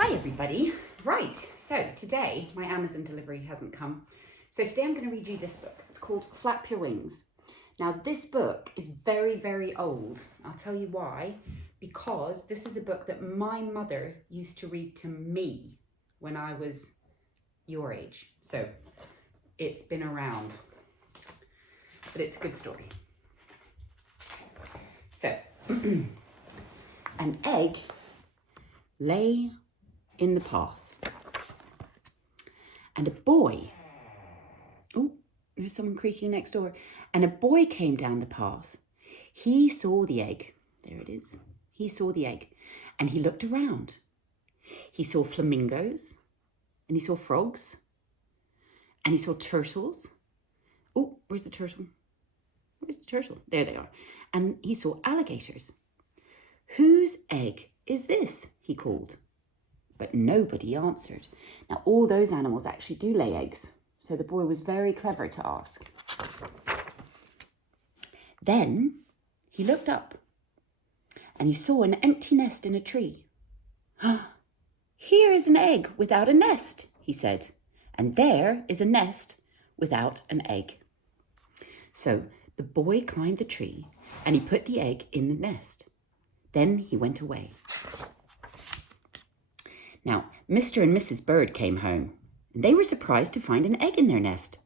Hi everybody. Right, so today my Amazon delivery hasn't come. So today I'm going to read you this book. It's called Flap Your Wings. Now this book is very, very old. I'll tell you why. Because this is a book that my mother used to read to me when I was your age. So it's been around. But it's a good story. So, an egg lay in the path, and a boy, oh, there's someone creaking next door, and a boy came down the path. He saw the egg. There it is. He saw the egg, and he looked around. He saw flamingos, and he saw frogs, and he saw turtles. Oh, where's the turtle? Where's the turtle? There they are. And he saw alligators. "Whose egg is this?" he called. But nobody answered. Now, all those animals actually do lay eggs, so the boy was very clever to ask. Then he looked up, and he saw an empty nest in a tree. "Here is an egg without a nest," he said, "and there is a nest without an egg." So the boy climbed the tree, and he put the egg in the nest. Then he went away. Now, Mr. and Mrs. Bird came home, and they were surprised to find an egg in their nest.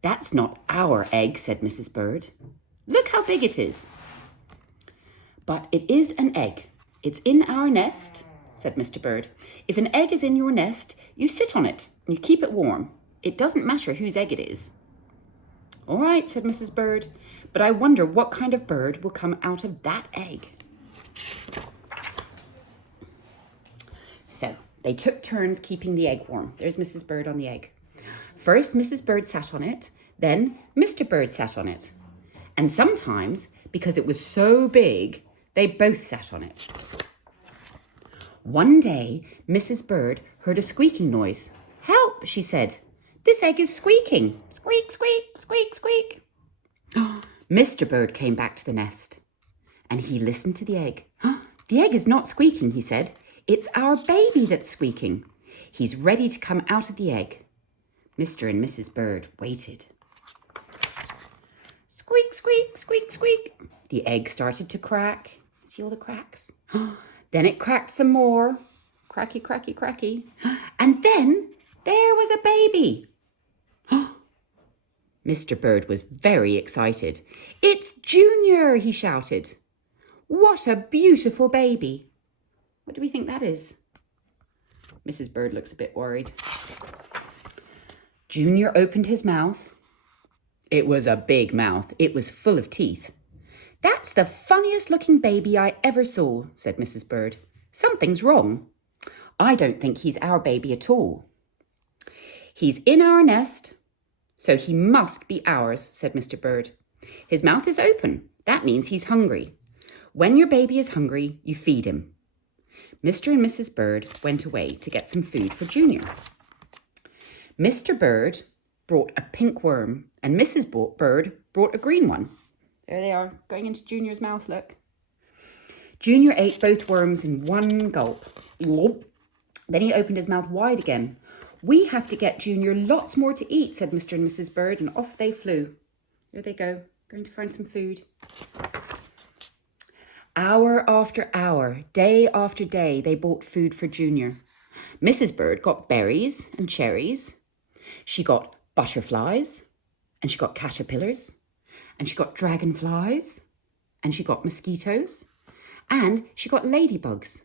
"That's not our egg," said Mrs. Bird. "Look how big it is." "But it is an egg. It's in our nest," said Mr. Bird. "If an egg is in your nest, you sit on it and you keep it warm. It doesn't matter whose egg it is." "All right," said Mrs. Bird, "but I wonder what kind of bird will come out of that egg." So they took turns keeping the egg warm. There's Mrs. Bird on the egg. First, Mrs. Bird sat on it. Then Mr. Bird sat on it. And sometimes, because it was so big, they both sat on it. One day, Mrs. Bird heard a squeaking noise. "Help," she said. "This egg is squeaking. Squeak, squeak, squeak, squeak." Mr. Bird came back to the nest, and he listened to the egg. "The egg is not squeaking," he said. "It's our baby that's squeaking. He's ready to come out of the egg." Mr. and Mrs. Bird waited. Squeak, squeak, squeak, squeak. The egg started to crack. See all the cracks? Then it cracked some more. Cracky, cracky, cracky. And then there was a baby. Mr. Bird was very excited. "It's Junior," he shouted. "What a beautiful baby." What do we think that is? Mrs. Bird looks a bit worried. Junior opened his mouth. It was a big mouth. It was full of teeth. "That's the funniest looking baby I ever saw," said Mrs. Bird. "Something's wrong. I don't think he's our baby at all." "He's in our nest, so he must be ours," said Mr. Bird. "His mouth is open. That means he's hungry. When your baby is hungry, you feed him." Mr. and Mrs. Bird went away to get some food for Junior. Mr. Bird brought a pink worm, and Mrs. Bird brought a green one. There they are, going into Junior's mouth, look. Junior ate both worms in one gulp. Then he opened his mouth wide again. "We have to get Junior lots more to eat," said Mr. and Mrs. Bird, and off they flew. There they go, going to find some food. Hour after hour, day after day, they bought food for Junior. Mrs. Bird got berries and cherries. She got butterflies, and she got caterpillars, and she got dragonflies, and she got mosquitoes, and she got ladybugs,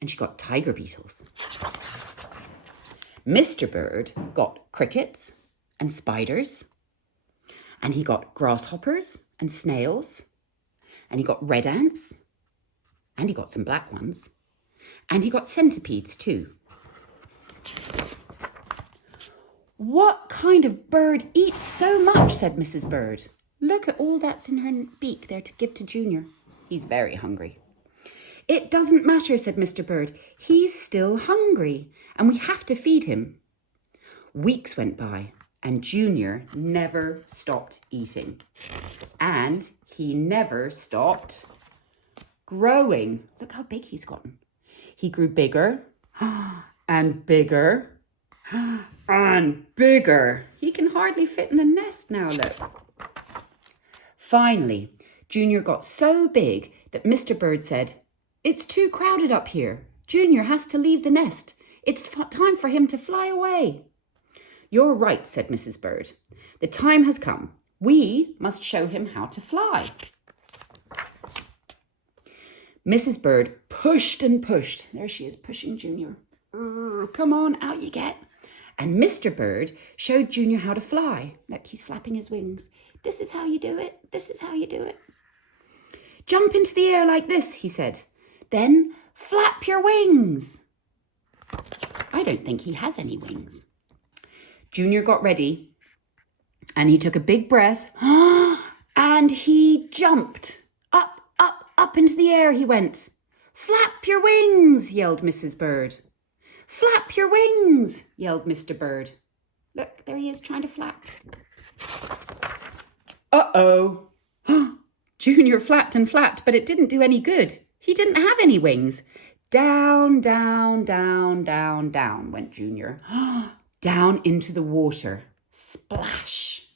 and she got tiger beetles. Mr. Bird got crickets and spiders, and he got grasshoppers and snails, and he got red ants, and he got some black ones, and he got centipedes too. "What kind of bird eats so much?" said Mrs. Bird. "Look at all that's in her beak there to give to Junior. He's very hungry." "It doesn't matter," said Mr. Bird. "He's still hungry, and we have to feed him." Weeks went by, and Junior never stopped eating. And he never stopped growing. Look how big he's gotten. He grew bigger And bigger. And bigger. He can hardly fit in the nest now, look. Finally, Junior got so big that Mr. Bird said, "It's too crowded up here. Junior has to leave the nest. It's time for him to fly away." "You're right," said Mrs. Bird. "The time has come. We must show him how to fly." Mrs. Bird pushed and pushed. There she is, pushing Junior. Come on, out you get. And Mr. Bird showed Junior how to fly. Look, he's flapping his wings. "This is how you do it. This is how you do it. Jump into the air like this," he said. "Then flap your wings." I don't think he has any wings. Junior got ready and he took a big breath and he jumped. Up, up, up into the air he went. "Flap your wings," yelled Mrs. Bird. "Flap your wings," yelled Mr. Bird. Look, there he is trying to flap. Uh-oh. Junior flapped and flapped, but it didn't do any good. He didn't have any wings. Down, down, down, down, down went Junior. Down into the water. Splash.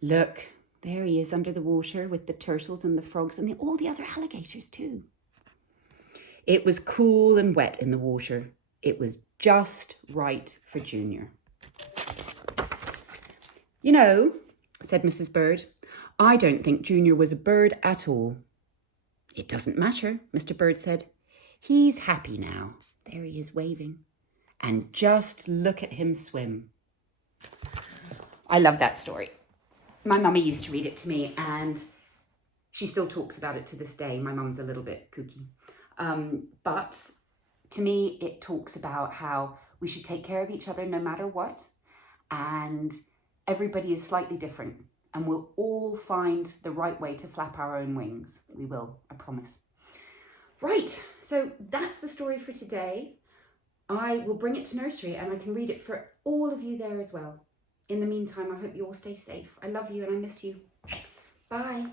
Look, there he is under the water with the turtles and the frogs and all the other alligators too. It was cool and wet in the water. It was just right for Junior. "You know," said Mrs. Bird, "I don't think Junior was a bird at all." "It doesn't matter," Mr. Bird said. "He's happy now." There he is waving. And just look at him swim. I love that story. My mummy used to read it to me and she still talks about it to this day. My mum's a little bit kooky. But to me, it talks about how we should take care of each other no matter what. And everybody is slightly different. And we'll all find the right way to flap our own wings. We will, I promise. Right, so that's the story for today. I will bring it to nursery and I can read it for all of you there as well. In the meantime, I hope you all stay safe. I love you and I miss you. Bye.